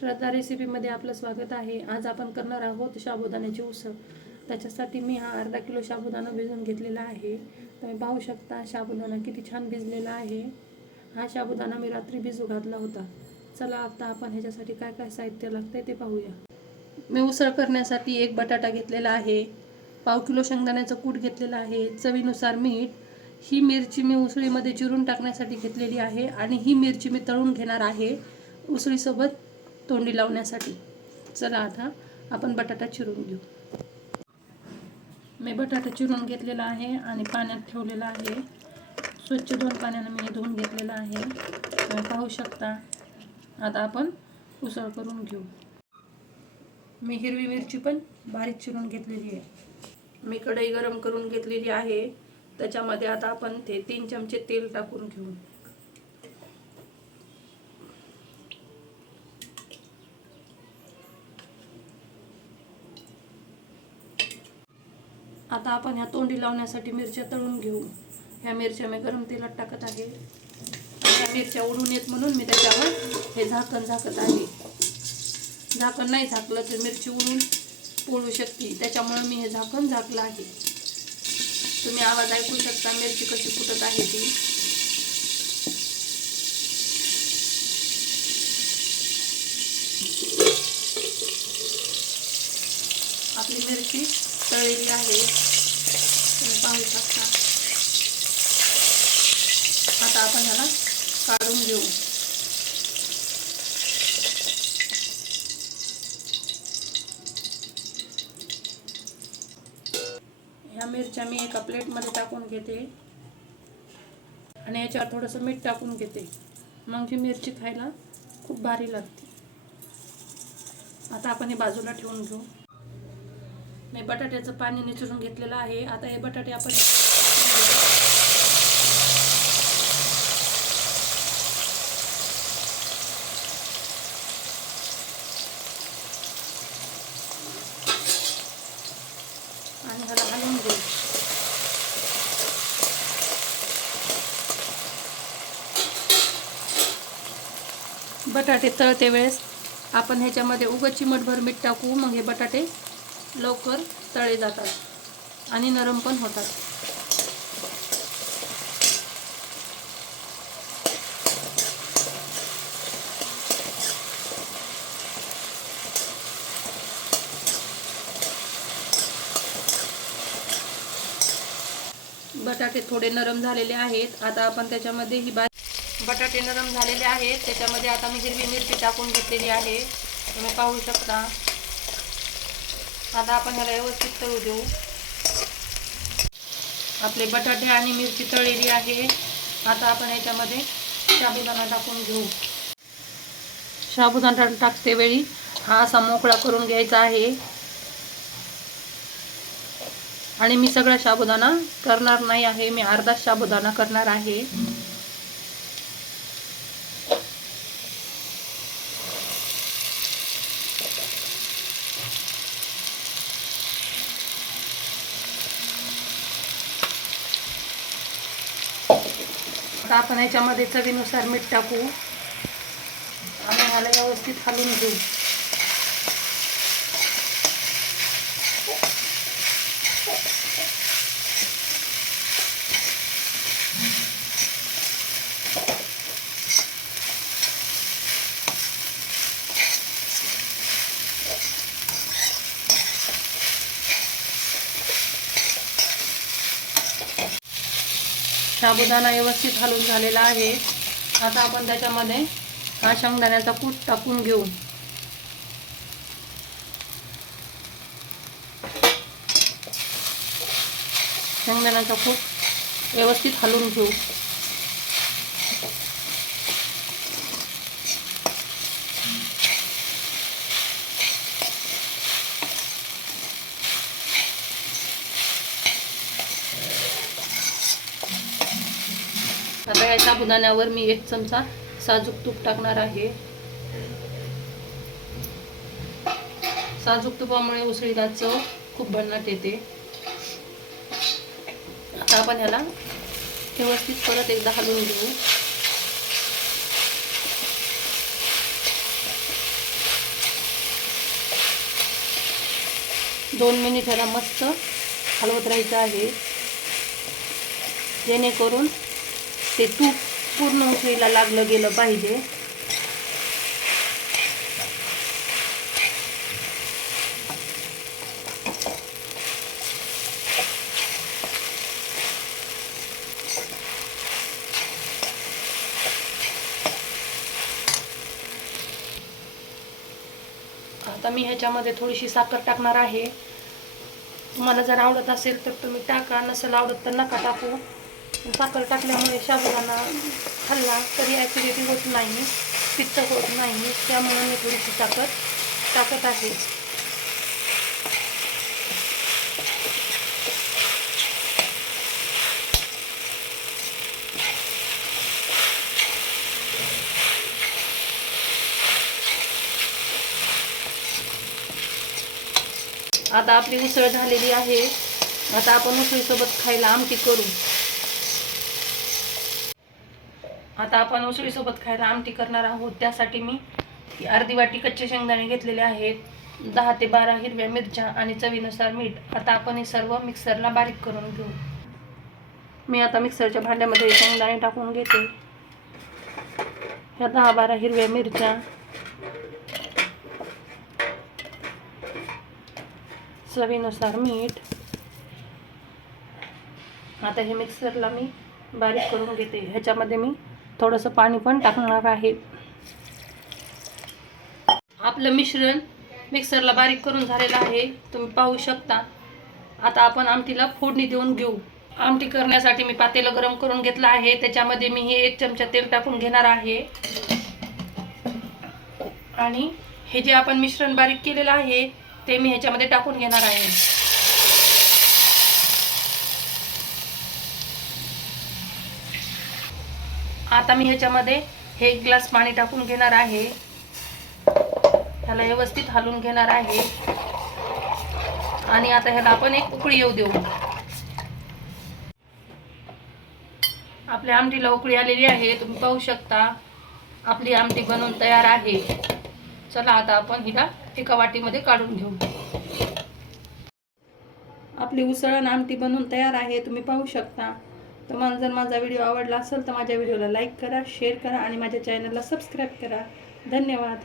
श्रद्धा रेसिपीमध्ये आपलं स्वागत आहे. आज आपण करणार आहोत साबुदाण्याची उसळ. त्याच्यासाठी मी हा अर्धा किलो साबुदाणा भिजवून घेतलेला आहे. तुम्ही पाहू शकता साबुदाणा किती छान भिजलेला आहे. हा साबुदाणा मी रात्री भिजू घातला होता. चला आता आपण ह्याच्यासाठी काय काय साहित्य लागतंय ते पाहूया. मी उसळ करण्यासाठी एक बटाटा घेतलेला आहे. पाव किलो शेंगदाण्याचं कूट घेतलेलं आहे. चवीनुसार मीठ. ही मिरची मी उसळीमध्ये चिरून टाकण्यासाठी घेतलेली आहे आणि ही मिरची मी तळून घेणार आहे. उसळीसोबत तोंडी लावण्यासाठी. चला आता आपण बटाटा चिरून घेऊ. मी बटाटा चिरून घेतलेला आहे आणि पाण्यात ठेवलेला आहे. स्वच्छ दोन पाण्यानं मी धुवून घेतलेलं आहे. तुम्ही पाहू शकता. आता आपण उसळ करून घेऊ. मी हिरवी मिरची पण बारीक चिरून घेतलेली आहे. मी कढई गरम करून घेतलेली आहे. त्याच्यामध्ये आता आपण ते तीन चमचे तेल टाकून घेऊ. आता आपण ह्या तोंडी लावण्यासाठी मिरच्या तळून घेऊ. ह्या मिरच्या मी गरम तेलात टाकत आहे. ह्या मिरच्या उडून येत म्हणून मी त्याच्यावर हे झाकण झाकत आहे. झाकण नाही झाकलं तर मिरची उडून पोळू शकते. त्याच्यामुळे मी हे झाकण झाकलं आहे. तुम्ही आवाज ऐकू शकता मिरची कशी फुटत आहे ती. आपली मिरची तळलेली आहे. पाहू शकता. आता आपण ह्याला काढून घेऊ. ह्या मिरच्या मी एका प्लेटमध्ये टाकून घेते. आणि याच्यावर थोडंसं मीठ टाकून घेते. मग ही मिरची खायला खूप भारी लागते. आता आपण हे बाजूला ठेवून घेऊ. मी बटाट्याचं पाणी निचरून घेतलेलं आहे. आता हे बटाटे आपण आणि ह्याला घालून घेऊ. बटाटे तळते वेळेस आपण ह्याच्यामध्ये उगं चिमटभर मीठ टाकू. मग हे बटाटे लवकर तळे जातात आणि नरम पण होतात. बटाटे थोडे नरम झालेले आहेत. आता आपण त्याच्यामध्ये ही बा बटाटे नरम झालेले आहेत. त्याच्यामध्ये आता मी हिरवी मिरची टाकून घेतलेली आहे. तुम्ही पाहू शकता. आता आपण ह्याला व्यवस्थित तळू देऊ. आपले बटाटे आणि मिरची तळलेली आहे. आता आपण याच्यामध्ये साबुदाणा टाकून घेऊ. साबुदाणा टाकते वेळी हा असा मोकळा करून घ्यायचा आहे. आणि मी सगळा साबुदाणा करणार नाही आहे. मी अर्धा साबुदाणा करणार आहे. आता आपण याच्यामध्ये चवीनुसार मीठ टाकू. आणि ह्याला व्यवस्थित हलवून घेऊ. साबुदाणा व्यवस्थित हलून झालेला आहे. आता आपण त्याच्यामध्ये हा शेंगदाण्याचा कूट टाकून घेऊ. शेंगदाण्याचा कूट व्यवस्थित हलवून घेऊ. आता या साबुदाण्यावर मी एक चमचा साजूक तूप टाकणार आहे. साजूक तुपामुळे उसळीला चव खूप भन्नाट येते. आता आपण ह्याला व्यवस्थित परत एकदा हलवून घेऊ. दोन मिनिट ह्याला मस्त हलवत राहायचं आहे. जेणेकरून ते तूप पूर्ण उकळीला लागलं गेलं पाहिजे. आता मी ह्याच्यामध्ये थोडीशी साखर टाकणार आहे. तुम्हाला जर आवडत असेल तर तुम्ही टाका नसेल आवडत तर नका टाकू. साखर टाकल्यामुळे साबुदाणा खाल्ला तरी ॲसिडिटी होत नाही पित्त होत नाही. त्यामुळे मी थोडीशी साखर टाकत आहे. आता आपली उसळ झालेली आहे. आता आपण उसळीसोबत खायला आमटी करू. आता आपण उसळीसोबत खायला आमटी करणार आहोत. त्यासाठी मी अर्धी वाटी कच्चे शेंगदाणे घेतलेले आहेत. दहा ते बारा हिरव्या मिरच्या आणि चवीनुसार मीठ. आता आपण हे सर्व मिक्सरला बारीक करून घेऊ. मी आता मिक्सरच्या भांड्यामध्ये शेंगदाणे टाकून घेते. ह्या दहा बारा हिरव्या मिरच्या. चवीनुसार मीठ. आता हे मिक्सरला मी बारीक करून घेते. ह्याच्यामध्ये मी थोडंसं पाणी पण टाकणार आहे. आपलं मिश्रण मिक्सरला बारीक करून झालेलं आहे. तुम्ही पाहू शकता. आता आपण आमटीला फोडणी देऊन घेऊ. आमटी करण्यासाठी मी पातेलं गरम करून घेतलं आहे. त्याच्यामध्ये मी हे एक चमचा तेल टाकून घेणार आहे. आणि हे जे आपण मिश्रण बारीक केलेलं आहे ते मी ह्याच्यामध्ये टाकून घेणार आहे. आता मी ह्याच्यामध्ये हे एक ग्लास पाणी टाकून घेणार आहे. ह्याला व्यवस्थित हलवून घेणार आहे. आणि आता ह्याला आपण एक उकळी येऊ देऊ. आपल्या आमटीला उकळी आलेली आहे तुम्ही पाहू शकता. आपली आमटी बनवून तयार आहे. चला आता आपण हिला एका वाटीमध्ये काढून घेऊ. आपली उसळ आणि आमटी बनवून तयार आहे तुम्ही पाहू शकता. तुम्हाला जर माझा व्हिडिओ आवडला असेल तर माझ्या व्हिडिओला लाईक करा शेअर करा आणि माझ्या चॅनलला सबस्क्राईब करा. धन्यवाद.